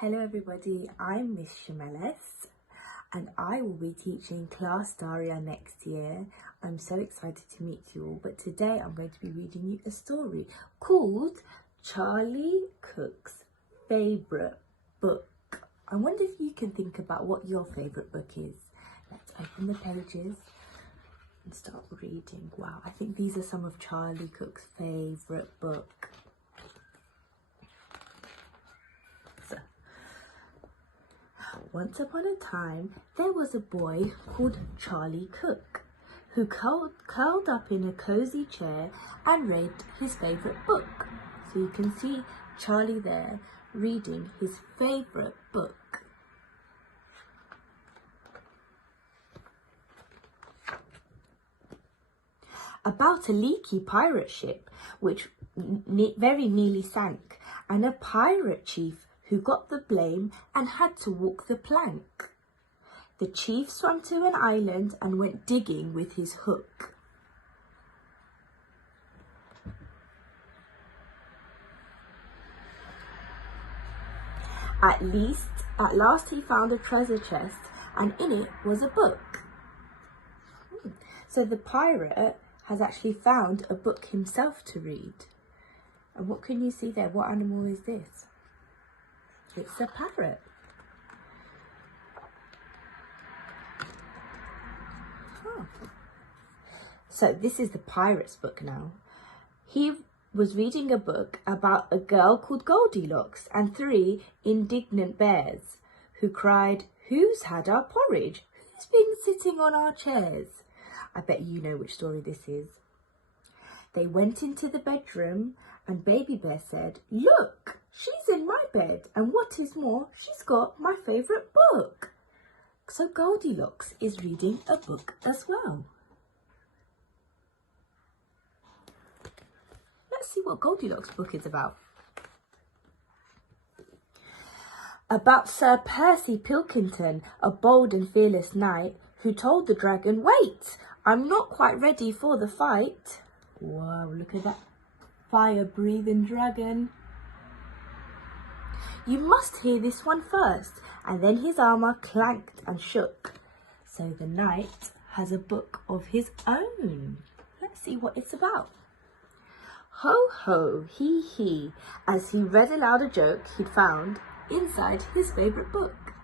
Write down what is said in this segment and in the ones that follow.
Hello everybody, I'm Miss Shamelis and I will be teaching Class Daria next year. I'm so excited to meet you all, but today I'm going to be reading you a story called Charlie Cook's Favourite Book. I wonder if you can think about what your favourite book is. Let's open the pages and start reading. Wow, I think these are some of Charlie Cook's favourite book. Once upon a time, there was a boy called Charlie Cook who curled up in a cosy chair and read his favourite book. So you can see Charlie there reading his favourite book. About a leaky pirate ship which very nearly sank, and a pirate chief who got the blame and had to walk the plank. The chief swam to an island and went digging with his hook. At last he found a treasure chest, and in it was a book. So the pirate has actually found a book himself to read. And what can you see there? What animal is this? It's a parrot. Oh. So this is the pirate's book now. He was reading a book about a girl called Goldilocks and 3 indignant bears who cried, "Who's had our porridge? Who's been sitting on our chairs?" I bet you know which story this is. They went into the bedroom and Baby Bear said, "Look, she's in my bed, and what is more, she's got my favourite book." So Goldilocks is reading a book as well. Let's see what Goldilocks' book is about. About Sir Percy Pilkington, a bold and fearless knight, who told the dragon, "Wait, I'm not quite ready for the fight." Wow, look at that fire-breathing dragon. "You must hear this one first." And then his armour clanked and shook. So the knight has a book of his own. Let's see what it's about. Ho, ho, he, he, as he read aloud a joke he'd found inside his favourite book.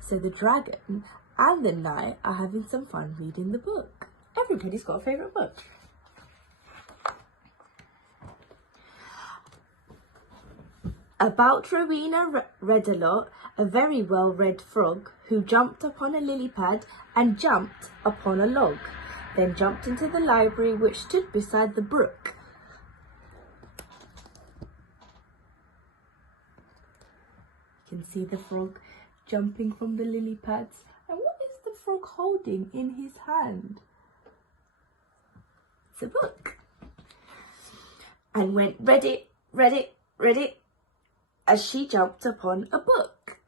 So the dragon and the knight are having some fun reading the book. Everybody's got a favourite book. About Rowena Redalot, a very well-read frog, who jumped upon a lily pad and jumped upon a log, then jumped into the library which stood beside the brook. You can see the frog jumping from the lily pads. And what is the frog holding in his hand? It's a book. And went, "Read it, read it, read it," as she jumped upon a book.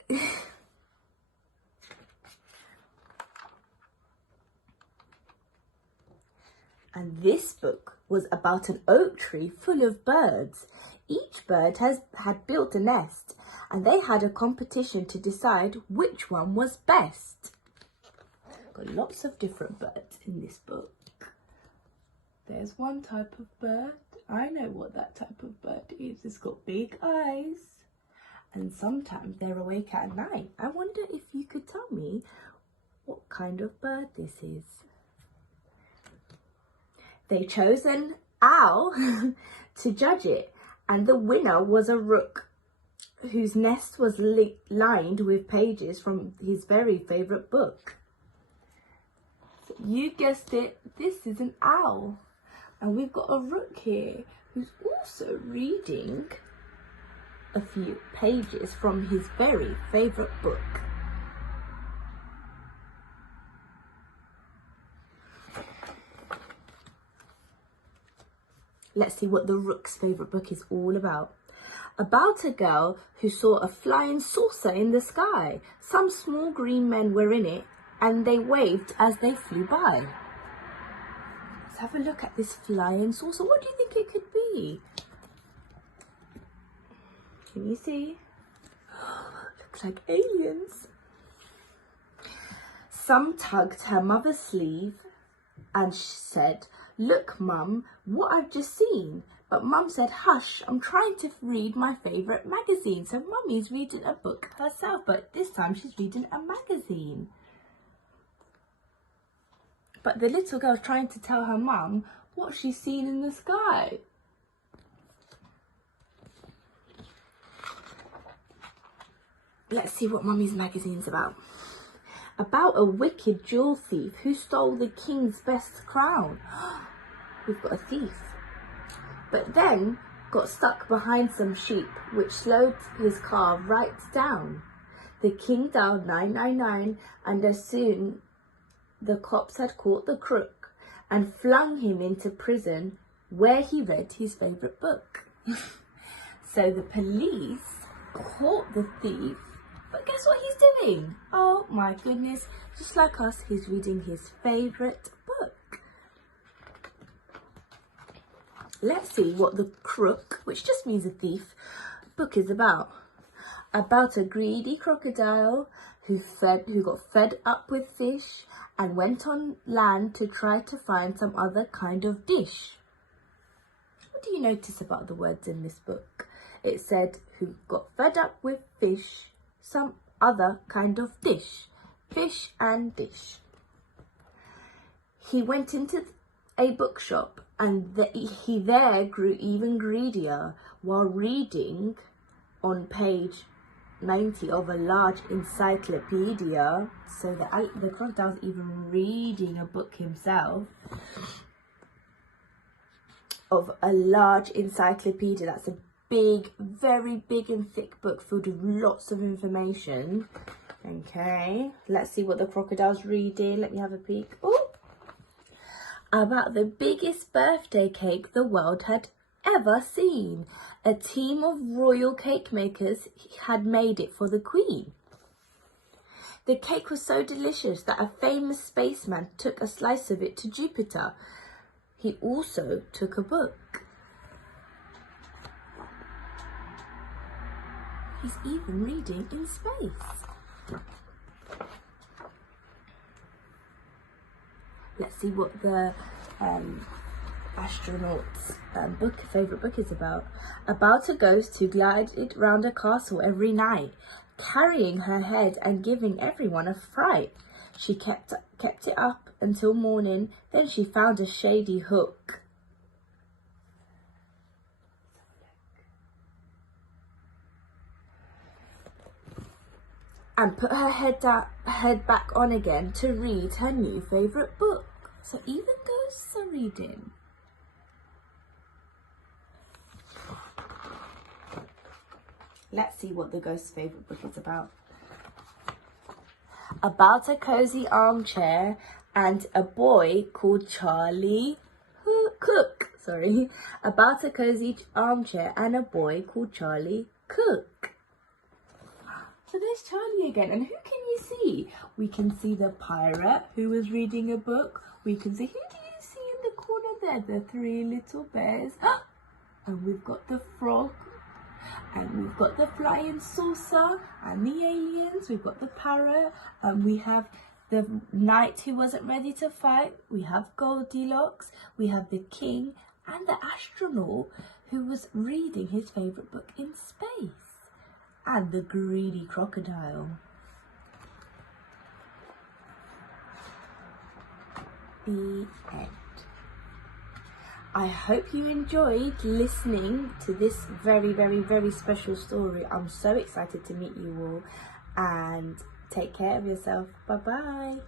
And this book was about an oak tree full of birds. Each bird had built a nest, and they had a competition to decide which one was best. Got lots of different birds in this book. There's one type of bird. I know what that type of bird is. It's got big eyes. And sometimes they're awake at night. I wonder if you could tell me what kind of bird this is. They chose an owl to judge it, and the winner was a rook whose nest was lined with pages from his very favourite book. So you guessed it, this is an owl. And we've got a rook here who's also reading a few pages from his very favourite book. Let's see what the rook's favourite book is all about. About a girl who saw a flying saucer in the sky. Some small green men were in it, and they waved as they flew by. Let's have a look at this flying saucer. What do you think it could be? Can you see? Look, looked like aliens. Some tugged her mother's sleeve and she said, "Look, Mum, what I've just seen." But Mum said, "Hush, I'm trying to read my favourite magazine." So Mummy's reading a book herself, but this time she's reading a magazine. But the little girl's trying to tell her mum what she's seen in the sky. Let's see what Mummy's magazine's about. About a wicked jewel thief who stole the king's best crown. We've got a thief. But then got stuck behind some sheep, which slowed his car right down. The king dialed 999, and as soon the cops had caught the crook and flung him into prison where he read his favourite book. So the police caught the thief, but guess what he's doing? Oh my goodness, just like us, he's reading his favourite book. Let's see what the crook, which just means a thief, book is about. About a greedy crocodile who got fed up with fish and went on land to try to find some other kind of dish. What do you notice about the words in this book? It said, who got fed up with fish, some other kind of dish. Fish and dish. He went into a bookshop and he there grew even greedier while reading on page 90 of a large encyclopedia. So the crocodile's even reading a book himself of a large encyclopedia. That's a big, very big and thick book filled with lots of information. Okay, let's see what the crocodile's reading. Let me have a peek. Oh, about the biggest birthday cake the world had ever seen. A team of royal cake makers had made it for the Queen. The cake was so delicious that a famous spaceman took a slice of it to Jupiter. He also took a book. He's even reading in space. Let's see what the astronaut's favourite book is about. About a ghost who glided round a castle every night, carrying her head and giving everyone a fright. She kept it up until morning, then she found a shady hook. And put her head back on again to read her new favourite book. So even ghosts are reading. Let's see what the ghost's favourite book is about. About a cosy armchair and a boy called Charlie Cook. About a cosy armchair and a boy called Charlie Cook. So there's Charlie again, and who can you see? We can see the pirate who was reading a book. We can see, who do you see in the corner there? The three little bears. And we've got the frog, and we've got the flying saucer, and the aliens. We've got the parrot, and we have the knight who wasn't ready to fight. We have Goldilocks. We have the king and the astronaut who was reading his favourite book in space. And the greedy crocodile. The end. I hope you enjoyed listening to this very, very, very special story. I'm so excited to meet you all, and take care of yourself. Bye bye.